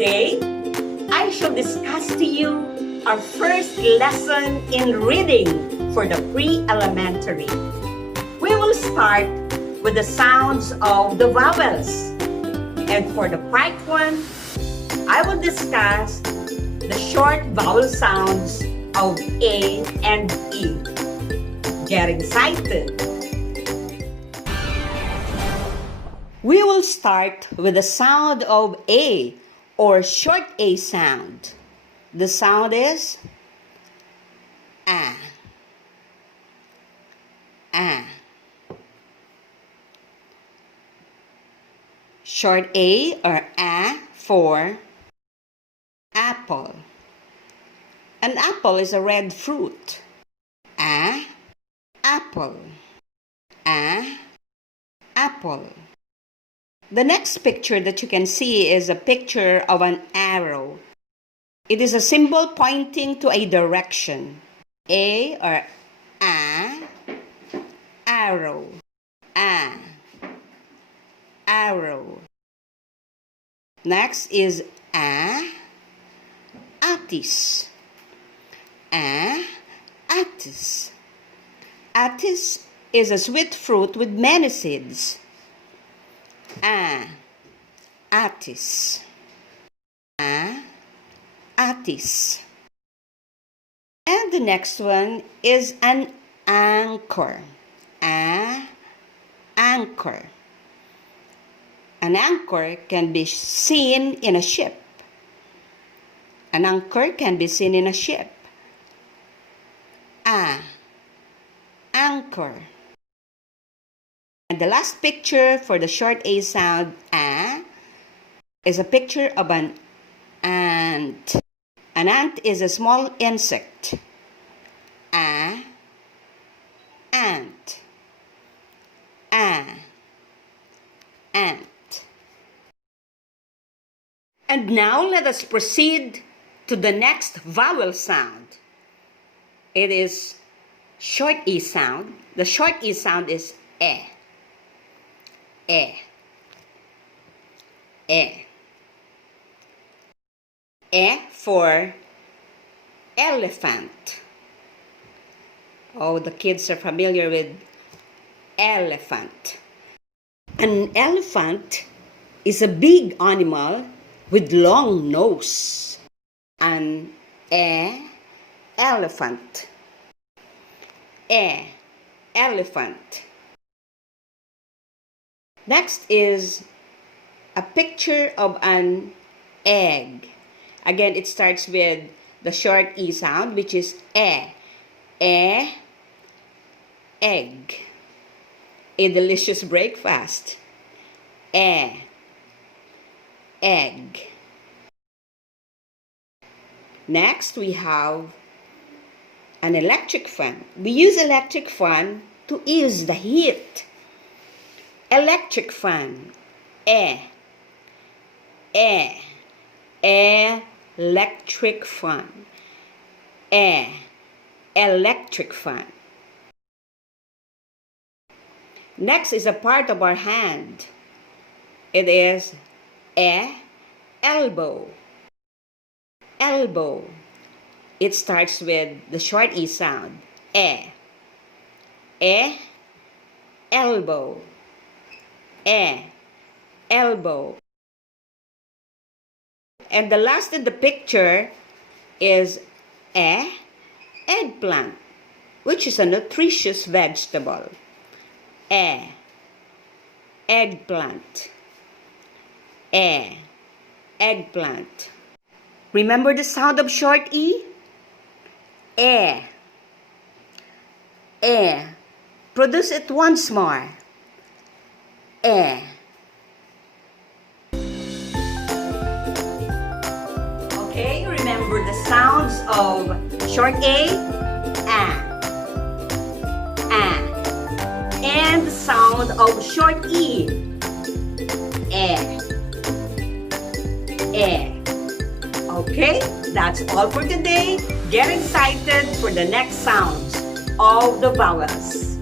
Today, I shall discuss to you our first lesson in reading for the pre-elementary. We will start with the sounds of the vowels. And for the part 1, I will discuss the short vowel sounds of A and E. Get excited! We will start with the sound of A, or short A sound. The sound is A. A. Short A or A for apple. An apple is a red fruit. A. Apple. A. Apple. The next picture that you can see is a picture of an arrow. It is a symbol pointing to a direction. A or A, arrow. A, arrow. Next is A, attis. A, attis. Attis is a sweet fruit with many seeds. A, attis. A, attis. And the next one is an anchor. A, anchor. An anchor can be seen in a ship. An anchor can be seen in a ship. A, anchor. And the last picture for the short A sound, A, is a picture of an ant. An ant is a small insect. A, ant. A, ant. And now let us proceed to the next vowel sound. It is short E sound. The short E sound is E. E. E. E for elephant. Oh, the kids are familiar with elephant. An elephant is a big animal with long nose. An elephant. Elephant. Next is a picture of an egg. Again, it starts with the short E sound, which is E. E, egg. A delicious breakfast. E, egg. Next, we have an electric fan. We use electric fan to ease the heat. Electric fan. E. Electric fan. Electric fan. Next is a part of our hand. It is elbow. Elbow. It starts with the short E sound. Elbow. Elbow. And the last in the picture is eggplant, which is a nutritious vegetable. Eggplant. Eggplant. Remember the sound of short E? Produce it once more. Okay, remember the sounds of short A, and the sound of short E, Okay, that's all for today. Get excited for the next sounds of the vowels.